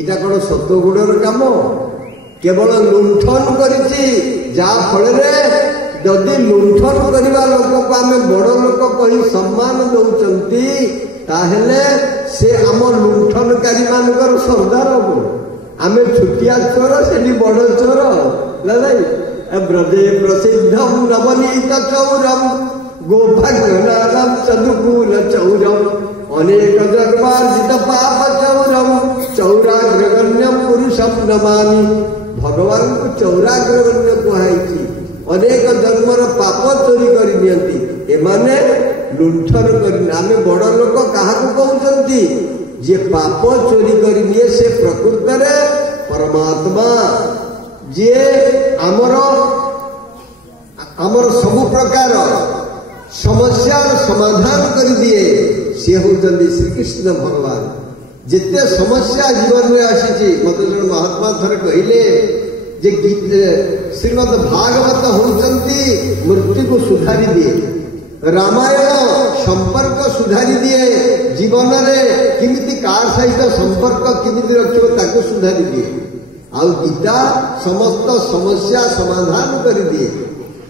इटा कौन सत्वगुणर काम केवल लुंठन करिछि जा फल जदि लुंठन करवा लोक को आम बड़ लोक कही सम्मान दौरान ताहेले से आम लुंठनकारी मानकर सरदार हम आम छुटिया चोर से बड़ चोर ब्रजे प्रसिद्धम नवनीत चौरम गोभाग्यनाथम सदुकूल चौरम अनेक जन्मार्जित पाप चौरम चौराग्रगण्यम पुरुषम नमामि। भगवान को चौराग्रगण्य कहुई अनेक जन्मर पाप चोरी करनी एमाने लुंठन कर बड़ लोक क्या कहते जे पाप चोरी करनिए से प्रकृत परमात्मा जे आमर सबु प्रकार समस्यार समाधान कर दिए सी होती श्रीकृष्ण भगवान। जिते समस्या जीवन में आसी मत जो महात्मा थर कहले जे श्रीमद भागवत होती मृत्यु को सुधारी दिए, रामायण संपर्क सुधारी दिए, जीवन में किमिति कार सहित संपर्क किमिति रखियो ताको सुधारी दिए, आउ गीता समस्त समस्या समाधान कर दिए।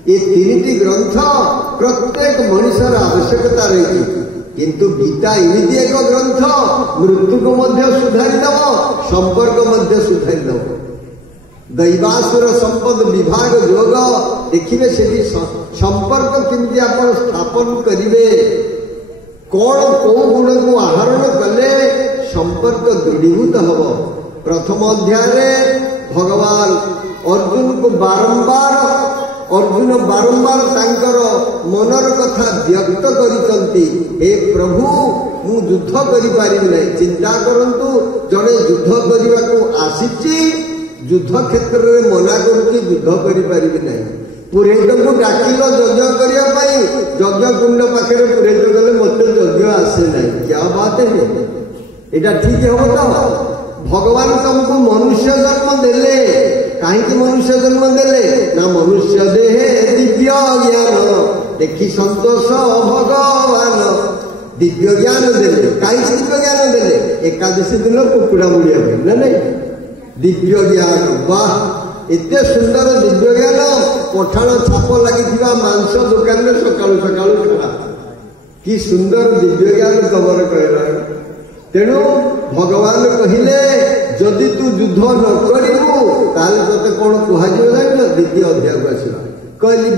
ये तीन ग्रंथ प्रत्येक मनुष्यर आवश्यकता रही किंतु गीता एमती एक ग्रंथ मृत्यु को मध्य सुधारी दब संपर्क मध्य सुधारी दब। दैवासुर संपद विभाग योग देखिए से संपर्क किंतु आप स्थापन करेंगे कौन कौ गुण को आहरण कले संपर्क दृढ़ीभूत हम। प्रथम अध्याय भगवान अर्जुन को अर्जुन बारंबार तांकर मनर कथा व्यक्त करिसंती हे प्रभु मु युद्ध करि पारिबि नै। चिंता करंतु जड़े युद्ध करने को आसीची युद्ध क्षेत्र में मना करुच्ची युद्ध करि पारिबि नै। पुरोहित को डाकिल यज्ञ करने यज्ञ कुंड पाखे पुरोहित गले मत यज्ञ आसे ना। क्या बात है यहाँ ठीक हम तो भगवान तुमको मनुष्य जन्म देले कहीं मनुष्य जन्म देले ना मनुष्य देहे दिव्य ज्ञान देखी संतोष भगवान दिव्य ज्ञान देले कहीं दिव्य ज्ञान देले एकादशी दिन कुकुड़ा मुड़िया ना नहीं दिव्य ज्ञान वाह एत सुंदर दिव्य ज्ञान पठाण छाप लगी मांस दुकान में सकालू सकालू खड़ा कि सुंदर दिव्य ज्ञान कबर कहला। तेणु भगवान कहले जदि तू युद्ध न करू ताले तते कौन कह द्वितीय अध्याय आसला कहली